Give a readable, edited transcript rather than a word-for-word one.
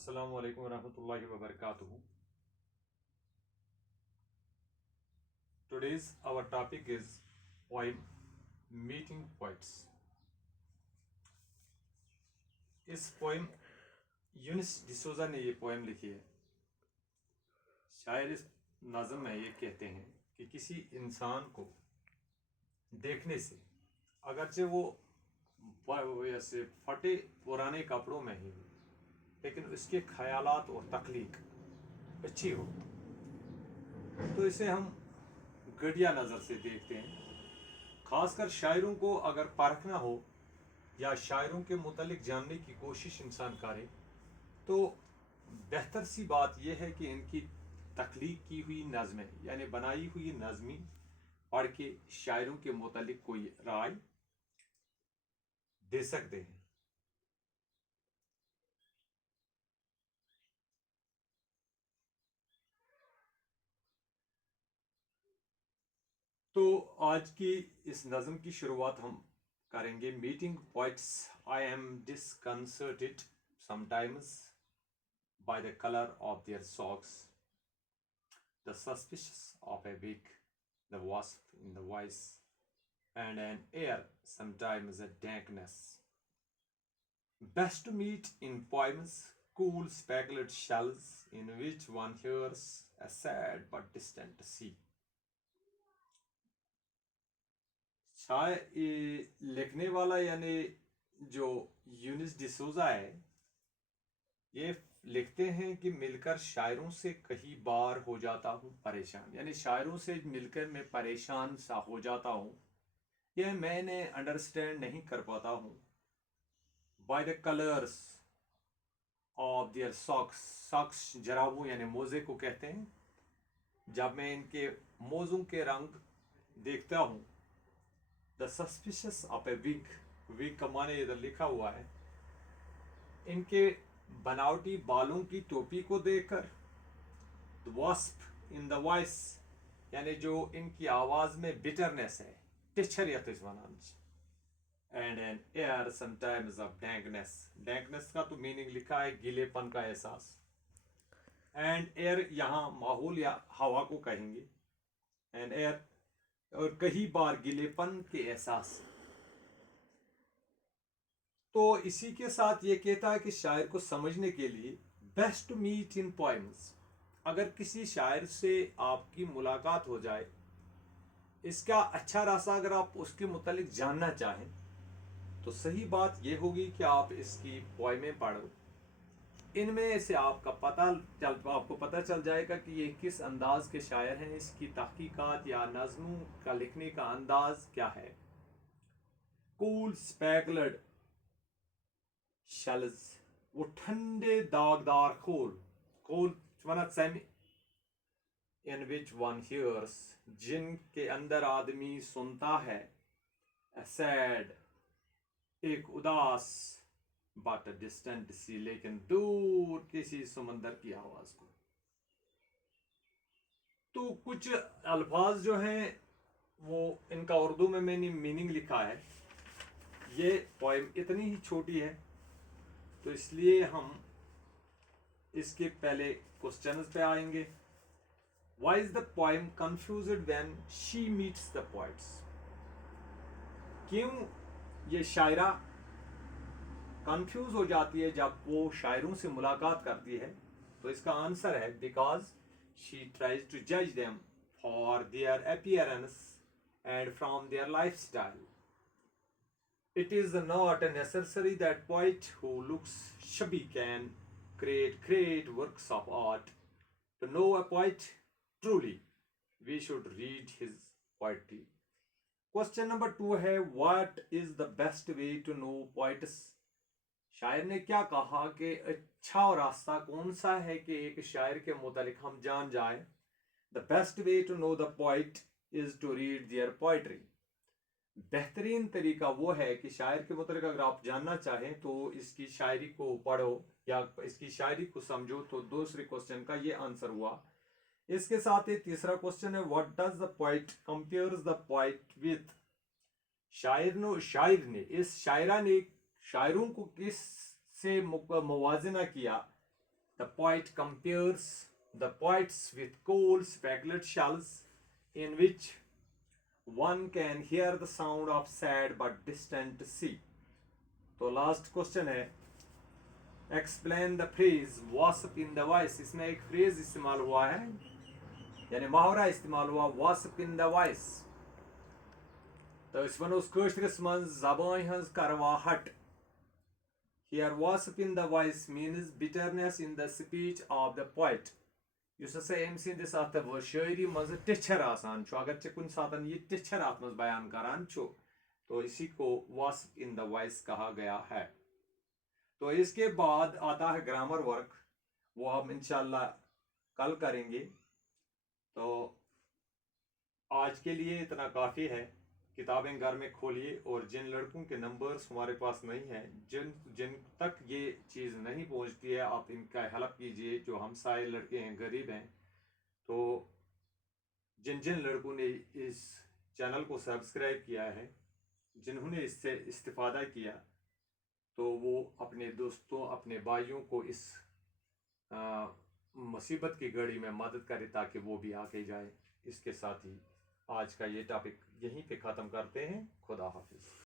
Assalamu alaikum warahmatullahi wabarakatuh. Today's our topic is poem Meeting Poets. इस poem Younis D'Souza ने ये poem लिखी है। शायर इस नज़म में ये कहते हैं कि किसी इंसान को देखने से अगरचे वो ऐसे फटे पुराने कपड़ों में ही लेकिन उसके ख्यालात और तख्लीक अच्छी हो तो इसे हम घटिया नज़र से देखते हैं। ख़ासकर शायरों को अगर परखना हो या शायरों के मुतालिक जानने की कोशिश इंसान करे तो बेहतर सी बात यह है कि इनकी तख्लीक की हुई नज़में यानी बनाई हुई नज़मी पढ़ के शायरों के मुतालिक कोई राय दे सकते हैं। तो आज की इस नज़म की शुरुआत हम करेंगे। Meeting points I am disconcerted sometimes by the color of their socks, the suspicious of a wig, the wasp in the voice, and an air, sometimes a dankness. Best to meet in poems, cool speculated shells in which one hears a sad but distant sea. लिखने वाला यानी जो यूनिस डिसोजा है ये लिखते हैं कि मिलकर शायरों से कई बार हो जाता हूँ परेशान, यानी शायरों से मिलकर मैं परेशान सा हो जाता हूँ, यह मैंने अंडरस्टैंड नहीं कर पाता हूँ। By the colours of their socks, socks जराबों यानी मोजे को कहते हैं। जब मैं इनके मोजों के रंग देखता हूँ, the suspicious of a wig, wig का माने इधर लिखा हुआ है, इनके बनावटी बालों की टोपी को देखकर, the wasp in the voice यानी जो इनकी आवाज में बिटरनेस है, टिचरियत इस वनान, and an air sometimes of dankness, dankness का तो मीनिंग लिखा है गीलेपन का एहसास, एंड एयर यहाँ माहौल या हवा को कहेंगे, एंड एयर और कई बार गीलेपन के एहसास। तो इसी के साथ ये कहता है कि शायर को समझने के लिए best to meet in poems, अगर किसी शायर से आपकी मुलाकात हो जाए, इसका अच्छा रास्ता अगर आप उसके मुतालिक जानना चाहें तो सही बात यह होगी कि आप इसकी पोएमें पढ़ो। इनमें से आपको पता चल जाएगा कि ये किस अंदाज के शायर हैं, इसकी तहकीकात या नज़मों का लिखने का अंदाज क्या है। कूल स्पेगलड शेल्स, वो ठंडे दागदार खोल, खोल semi in which one hears, जिनके अंदर आदमी सुनता है, a sad, एक उदास, बट डिस्टेंट सी, लेकिन दूर किसी समंदर की आवाज को। तो कुछ अल्फाज जो हैं वो इनका उर्दू में मैंने मीनिंग लिखा है। ये पोएम इतनी ही छोटी है तो इसलिए हम इसके पहले क्वेश्चंस पे आएंगे। Why is the poem confused when she meets the poets? क्यों ये शायरा कंफ्यूज हो जाती है जब वो शायरों से मुलाकात करती है? तो इसका आंसर है बिकॉज शी ट्राइज टू जज them for their appearance and from there lifestyle. It is not necessary that poet who looks shabby can create great works of art. To know a poet truly, we should read his poetry. Question number 2 है, what is the best way to know poets? शायर ने क्या कहा कि अच्छा रास्ता कौन सा है कि एक शायर के मुतालिक हम जान जाएं? The best way to know the poet is to read their poetry. बेहतरीन तरीका वो है कि शायर के मुतालिक अगर आप जानना चाहें तो इसकी शायरी को पढ़ो या इसकी शायरी को समझो। तो दूसरे क्वेश्चन का ये आंसर हुआ। इसके साथ ही तीसरा क्वेश्चन है, what does the poet compares the poet with? शायर ने इस शायरा ने शायरों को किस से मुवाजना किया The poet compares the poets with cold speckled shells in which one can hear the sound of sad but distant sea. तो लास्ट क्वेश्चन है, explain the phrase wasp in the voice. इसमें एक फ्रेज इस्तेमाल हुआ है, यानी मुहावरा इस्तेमाल हुआ, वास्प इन द वॉइस. तो इस वन कश्रिस मन जबान हज करवाहट. Here wasp in the voice means bitterness in the speech of the poet. Use हसा एम सिंदिस अत शायरी मज टिछर आसान छु, अगर चे कुन सातन ये टिछर अत मज बयान करान छु, तो इसी को वास्प इन द वॉइस कहा गया है. तो इसके बाद आता है ग्रामर वर्क, वो हम इंशाल्लाह कल करेंगे. तो आज के लिए इतना काफ़ी है. किताबें घर में खोलिए, और जिन लड़कों के नंबर्स हमारे पास नहीं है, जिन जिन तक ये चीज़ नहीं पहुंचती है, आप इनका हेल्प कीजिए. जो हम सारे लड़के हैं, गरीब हैं, तो जिन जिन लड़कों ने इस चैनल को सब्सक्राइब किया है, जिन्होंने इससे इस्तिफ़ादा किया, तो वो अपने दोस्तों, अपने भाइयों को इस मुसीबत की घड़ी में मदद करे, ताकि वो भी आगे जाए. इसके साथ ही आज का ये टॉपिक यहीं पे ख़त्म करते हैं. खुदा हाफिज़.